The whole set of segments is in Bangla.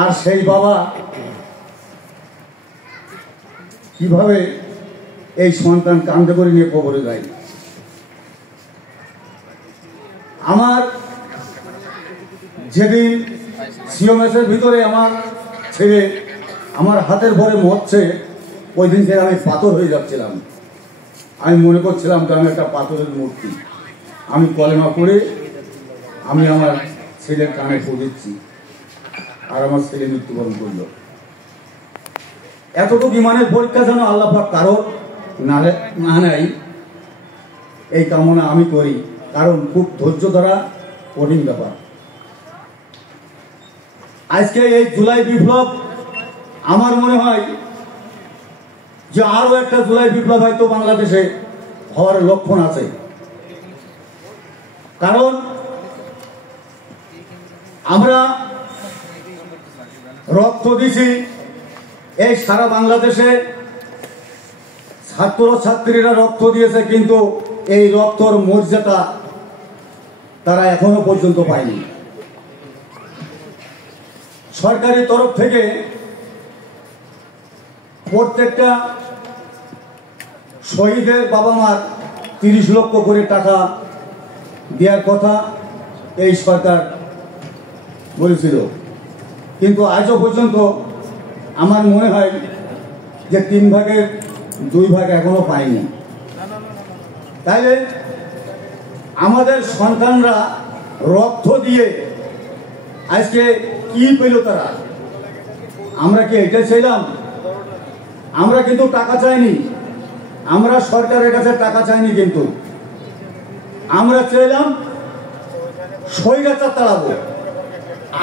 আর সেই বাবা কিভাবে এই সন্তান কাঁধে করে নিয়ে কবরে যায়। আমার যেদিন সিওমেসের ভিতরে আমার ছেলে আমার হাতের ভরে মরছে, ওই দিন থেকে আমি পাথর হয়ে যাচ্ছিলাম। আমি মনে করছিলাম যে আমি একটা পাথরের মূর্তি। আমি কলেমা পড়ে আমি আমার ছেলের কানে পড়ে দিচ্ছি, আর আমার ছেলে মৃত্যুবরণ করল। এতটুকু ইমানের পরীক্ষা যেন আল্লাহ পাক কারোর না নেয়, এই কামনা আমি করি, কারণ খুব ধৈর্য ধরা কঠিন ব্যাপার। আজকে এই জুলাই বিপ্লব আমার মনে হয় যে আরো একটা জুলাই বিপ্লব হয়তো বাংলাদেশে হওয়ার লক্ষণ আছে। কারণ আমরা রক্ত দিছি, এই সারা বাংলাদেশে ছাত্র ছাত্রীরা রক্ত দিয়েছে, কিন্তু এই রক্তর মর্যাদা তারা এখনো পর্যন্ত পায়নি। সরকারি তরফ থেকে প্রত্যেকটা শহীদের বাবা মার 30 লক্ষ করে টাকা দেওয়ার কথা এই সরকার বলেছিল, কিন্তু আজও পর্যন্ত আমার মনে হয় যে 3 ভাগের 2 ভাগ এখনো পায়নি। তাইলে আমাদের সন্তানরা রক্ত দিয়ে আজকে কি পেল তারা? আমরা কি এটা চাইলাম? আমরা কিন্তু টাকা চাইনি, আমরা সরকারের কাছে টাকা চাইনি, কিন্তু আমরা চাইলাম স্বৈরাচার তাড়াবো।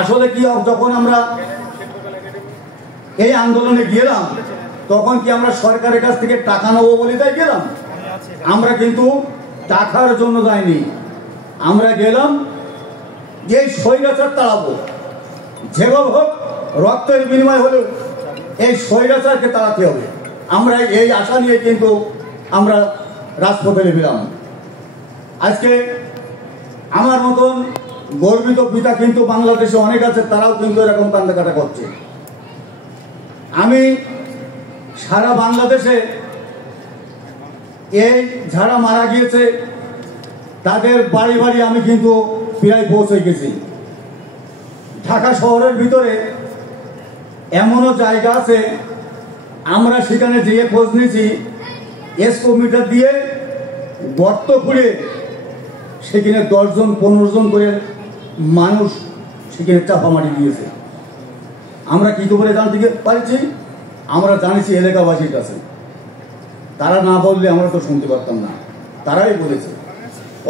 আসলে কি, যখন আমরা এই আন্দোলনে গেলাম তখন কি আমরা সরকারের কাছ থেকে টাকা নেবো বলে তাই গেলাম? আমরা কিন্তু টাকার জন্য যাইনি, আমরা গেলাম যে এই স্বৈরাচার তাড়াবো, যেভাবে হোক রক্তের বিনিময় হলেও এই স্বৈরাচারকে তাড়াতে হবে। আমরা এই আশা নিয়ে কিন্তু আমরা রাজপথে নেমেলাম। আজকে আমার মতন গর্বিত পিতা কিন্তু বাংলাদেশে অনেক আছে, তারাও কিন্তু এরকম কান্দাকাটা করছে। আমি সারা বাংলাদেশে এই যারা মারা গিয়েছে তাদের বাড়ি বাড়ি আমি কিন্তু প্রায় পৌঁছে গেছি। ঢাকা শহরের ভিতরে এমনও জায়গা আছে আমরা সেখানে যেয়ে খোঁজ নিয়েছি, এসকোমিটার দিয়ে গর্ত খুঁড়ে সেখানে 10 জন 15 জন করে মানুষ সেখানে চাপামাটি দিয়েছে। আমরা কি করে জানতে পারছি? আমরা জানিছি এলাকাবাসীর কাছে, তারা না বললে আমরা তো শুনতে পারতাম না, তারাই বলেছে।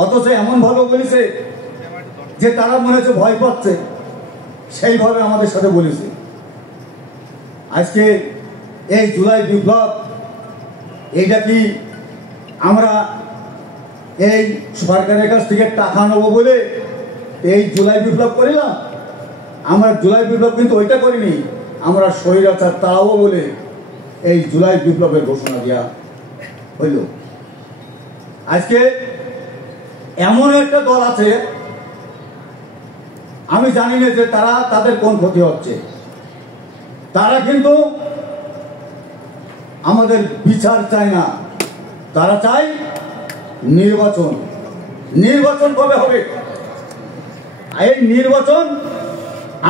অথচ এমনভাবে বলেছে যে তারা মনে হচ্ছে ভয় পাচ্ছে, সেইভাবে আমাদের সাথে বলেছে। আজকে এই জুলাই বিপ্লব, এইটা কি আমরা এই সরকারের কাছ থেকে টাকা নেবো বলে এই জুলাই বিপ্লব করিলাম? আমরা জুলাই বিপ্লব কিন্তু ওইটা করিনি, আমরা স্বৈরাচার তাড়াবো বলে এই জুলাই বিপ্লবের ঘোষণা দেওয়া হইল। আজকে এমন একটা দল আছে, আমি জানি না যে তাদের কোন ক্ষতি হচ্ছে। তারা কিন্তু আমাদের বিচার চায় না, তারা চায় নির্বাচন। নির্বাচন কবে হবে? এই নির্বাচন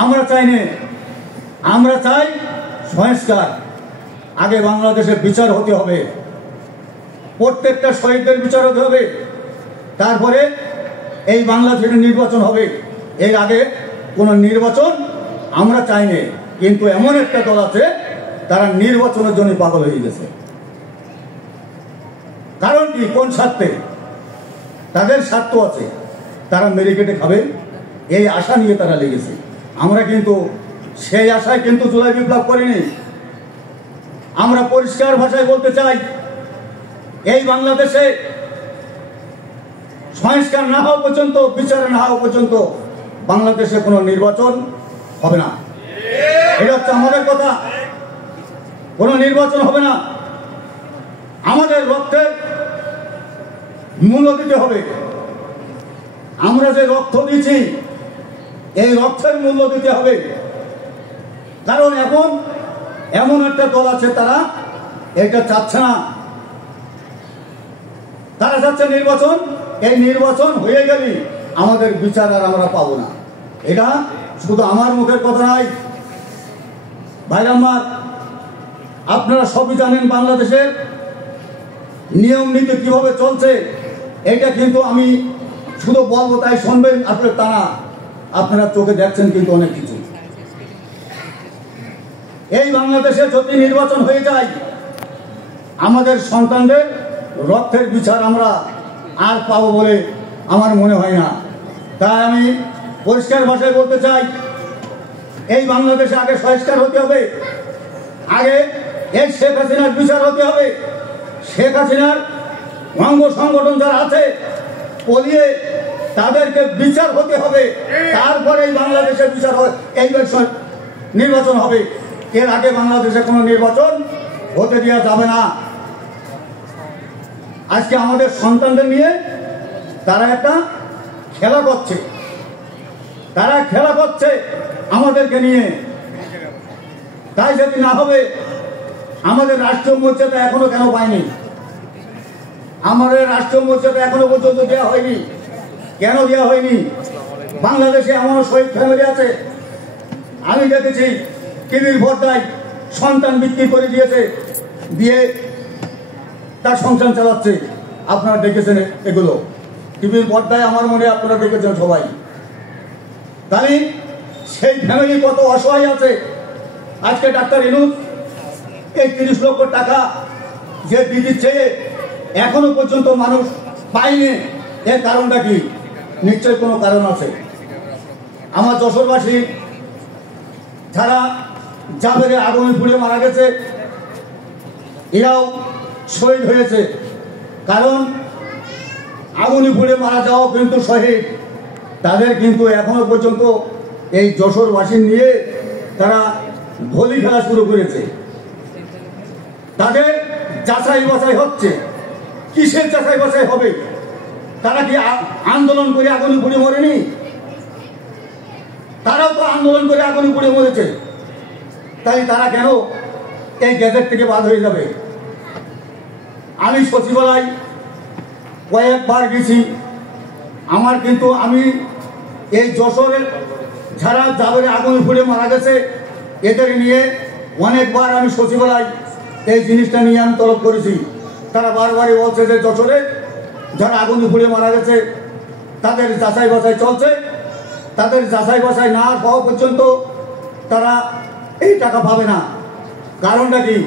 আমরা চাই না, আমরা চাই সংস্কার। আগে বাংলাদেশে বিচার হতে হবে, প্রত্যেকটা শহীদদের বিচার হতে হবে, তারপরে এই বাংলাদেশে নির্বাচন হবে। এর আগে কোনো নির্বাচন আমরা চাই না। কিন্তু এমন একটা দল আছে, তারা নির্বাচনের জন্য পাগল হয়ে গেছে। কারণ কি? কোন স্বার্থে? তাদের স্বার্থ আছে, তারা মেরে কেটে খাবে, এই আশা নিয়ে তারা লেগেছে। আমরা কিন্তু সেই আশায় কিন্তু জুলাই বিপ্লব করিনি। আমরা পরিষ্কার ভাষায় বলতে চাই, এই বাংলাদেশে সংস্কার না হওয়া পর্যন্ত, বিচার না হওয়া পর্যন্ত বাংলাদেশে কোনো নির্বাচন হবে না। এটা হচ্ছে আমাদের কথা। কোনো নির্বাচন হবে না। আমাদের রক্তের মূল্য দিতে হবে। আমরা যে রক্ত দিচ্ছি, এই রক্তের মূল্য দিতে হবে। কারণ এখন এমন একটা দল আছে, তারা এটা চাচ্ছে না। তারা চাচ্ছে নির্বাচন। এই নির্বাচন হয়ে গেলে আমাদের বিচার আর আমরা পাবো না। এটা শুধু আমার মুখের কথা নয় ভাইরা আমার, আপনারা সবই জানেন বাংলাদেশের নিয়ম নীতি কিভাবে চলছে। এটা কিন্তু আমি শুধু বলবো তাই শুনবেন আপনার, তা না, আপনারা চোখে দেখছেন কিন্তু অনেক কিছু। এই বাংলাদেশে যদি নির্বাচন হয়ে যায়, আমাদের সন্তানদের রক্তের বিচার আমরা আর পাবো বলে আমার মনে হয় না। তাই আমি পরিষ্কার ভাষায় বলতে চাই, এই বাংলাদেশে আগে সংস্কার হতে হবে, আগে এই শেখ হাসিনার বিচার হতে হবে। শেখ হাসিনার অঙ্গ সংগঠন যারা আছে পলিয়ে তাদেরকে বিচার হতে হবে, তারপরে এই বাংলাদেশের বিচার হবে, এই নির্বাচন হবে। এর আগে বাংলাদেশে কোনো নির্বাচন হতে দেওয়া যাবে না। আজকে আমাদের সন্তানদের নিয়ে তারা একটা খেলা করছে, তারা খেলা করছে আমাদেরকে নিয়ে। তাই যদি না হবে, আমাদের রাষ্ট্রীয় মর্যাদা এখনো কেন পায়নি? আমাদের রাষ্ট্রীয় মর্যাদা এখনো পর্যন্ত দেওয়া হয়নি। কেন দেওয়া হয়নি? বাংলাদেশে এমনও শহীদ ফ্যামিলি আছে, আমি দেখেছি টিভির পর্দায় সন্তান বিক্রি করে দিয়েছে, দিয়ে তার সংসার চালাচ্ছে। আপনারা দেখেছেন এগুলো টিভির পর্দায়, আমার মনে আপনারা দেখেছেন সবাই। তাহলে সেই ফ্যামিলি কত অসহায় আছে। আজকে ডাক্তার ইনুস এই 30 লক্ষ টাকা যে দিদি চেয়ে এখনো পর্যন্ত মানুষ পায়নি, এর কারণটা কি? নিশ্চয়ই কোনো কারণ আছে। আমার যশোরবাসী যারা জাবেরে আগুনে পুড়ে মারা গেছে, এরাও শহীদ হয়েছে। কারণ আগুনে পুড়ে মারা যাওয়া কিন্তু শহীদ, তাদের কিন্তু এখনো পর্যন্ত এই যশোরবাসী নিয়ে তারা ভলি খেলা শুরু করেছে। তাদের যাচাই বাছাই হচ্ছে। কিসের যাচাই বাছাই হবে? তারা কি আন্দোলন করে আগুনে পুড়ে মরেনি? তারাও তো আন্দোলন করে আগুনে পুড়ে মরেছে। তাই তারা কেন এই গ্যাজেট থেকে বাদ হয়ে যাবে? আমি সচিবালয় কয়েকবার গেছি। আমার কিন্তু আমি এই যশোরের যারা জাবেরে আগুনে পুড়ে মারা গেছে এদের নিয়ে অনেকবার আমি সচিবালয় এই জিনিসটা নিয়ে আমি তলব করেছি। তারা বারবারই বলছে যে যশোরে যারা আগুনে পুড়ে মারা গেছে তাদের যাচাই বাছাই চলছে, তাদের যাচাই বাছাই না হওয়া পর্যন্ত তারা এই টাকা পাবে না। কারণটা কি?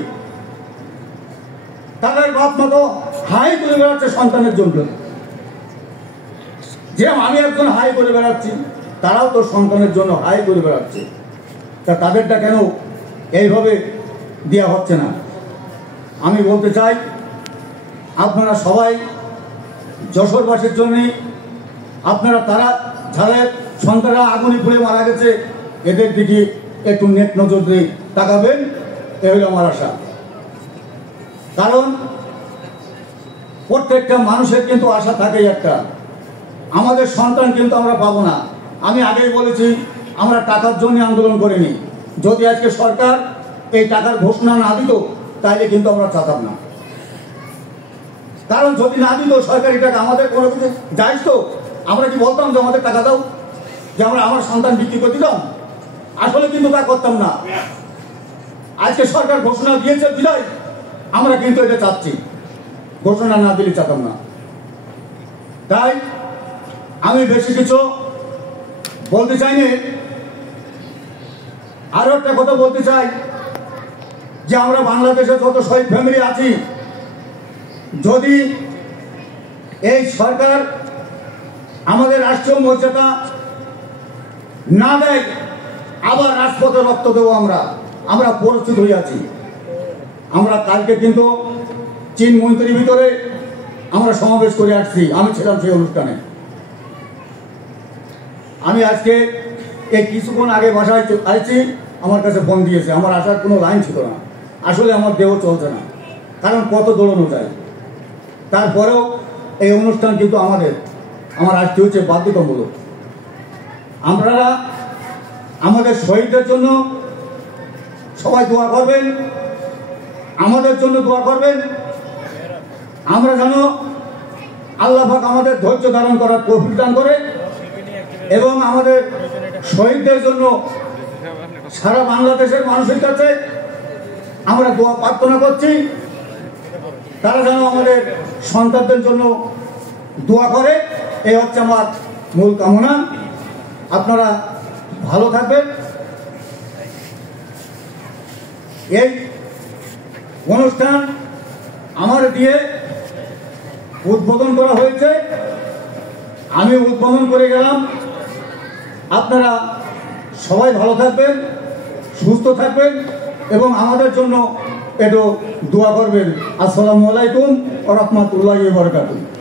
তাদের বাপ মা তো হাই করে বেড়াচ্ছে সন্তানের জন্য। যে আমি একজন হাই করে বেড়াচ্ছি, তারাও তো সন্তানের জন্য হাই করে বেড়াচ্ছে। তা তাদেরটা কেন এইভাবে দেওয়া হচ্ছে না? আমি বলতে চাই, আপনারা সবাই যশোরবাসীর জন্য, আপনারা তারা যাদের সন্তানরা আগুনে পুড়ে মারা গেছে এদের দিকে একটু নেট নজর দিয়ে তাকাবেন, এ হলো আমার আশা। কারণ প্রত্যেকটা মানুষের কিন্তু আশা থাকেই একটা, আমাদের সন্তান কিন্তু আমরা পাবো না। আমি আগেই বলেছি, আমরা টাকার জন্য আন্দোলন করিনি। যদি আজকে সরকার এই টাকার ঘোষণা না দিত তাহলে কিন্তু আমরা চাতাম না। কারণ যদি না দিত সরকারি টাকা, আমাদের কোনো কিছু যাইস তো আমরা কি বলতাম যে আমাদের টাকা দাও, যে আমরা আমার সন্তান বিক্রি করে দিতাম? আসলে কিন্তু তা করতাম না। আজকে সরকার ঘোষণা দিয়েছে বিদায় আমরা কিন্তু এটা চাচ্ছি, ঘোষণা না দিলে চাতাম না। তাই আমি বেশি কিছু বলতে চাইনি। আরো একটা কথা বলতে চাই যে আমরা বাংলাদেশে যত শহীদ ফ্যামিলি আছি, যদি এই সরকার আমাদের রাষ্ট্রীয় মর্যাদা না দেয়, আবার রাজপথে রক্ত দেবো আমরা প্রস্তুত হয়ে আছি। আমরা কালকে কিন্তু চীন মন্ত্রীর ভিতরে আমরা সমাবেশ করে আসছি, আমি ছিলাম সেই অনুষ্ঠানে। আমি আজকে এই কিছুক্ষণ আগে বাসায় আসছি, আমার কাছে ফোন দিয়েছে। আমার আসার কোনো লাইন ছিল না, আসলে আমার দেহ চলছে না, কারণ কত দৌড়ানো যায়। তারপরেও এই অনুষ্ঠান কিন্তু আমার আসতে হচ্ছে বাধ্যতামূলক। আপনারা আমাদের শহীদদের জন্য সবাই দোয়া করবেন, আমাদের জন্য দোয়া করবেন। আমরা যেন আল্লাহ পাক আমাদের ধৈর্য ধারণ করার তৌফিক দান করে এবং আমাদের শহীদদের জন্য সারা বাংলাদেশের মানুষের কাছে আমরা দোয়া প্রার্থনা করছি, তারা যেন আমাদের সন্তানদের জন্য দোয়া করে। এই হচ্ছে আমার মূল কামনা। আপনারা ভালো থাকবেন। এই অনুষ্ঠান আমার দিয়ে উদ্বোধন করা হয়েছে, আমি উদ্বোধন করে গেলাম। আপনারা সবাই ভালো থাকবেন, সুস্থ থাকবেন এবং আমাদের জন্য একটু দোয়া করবেন। আসসালামু আলাইকুম ওয়া রাহমাতুল্লাহি ওয়া বারাকাতুহু।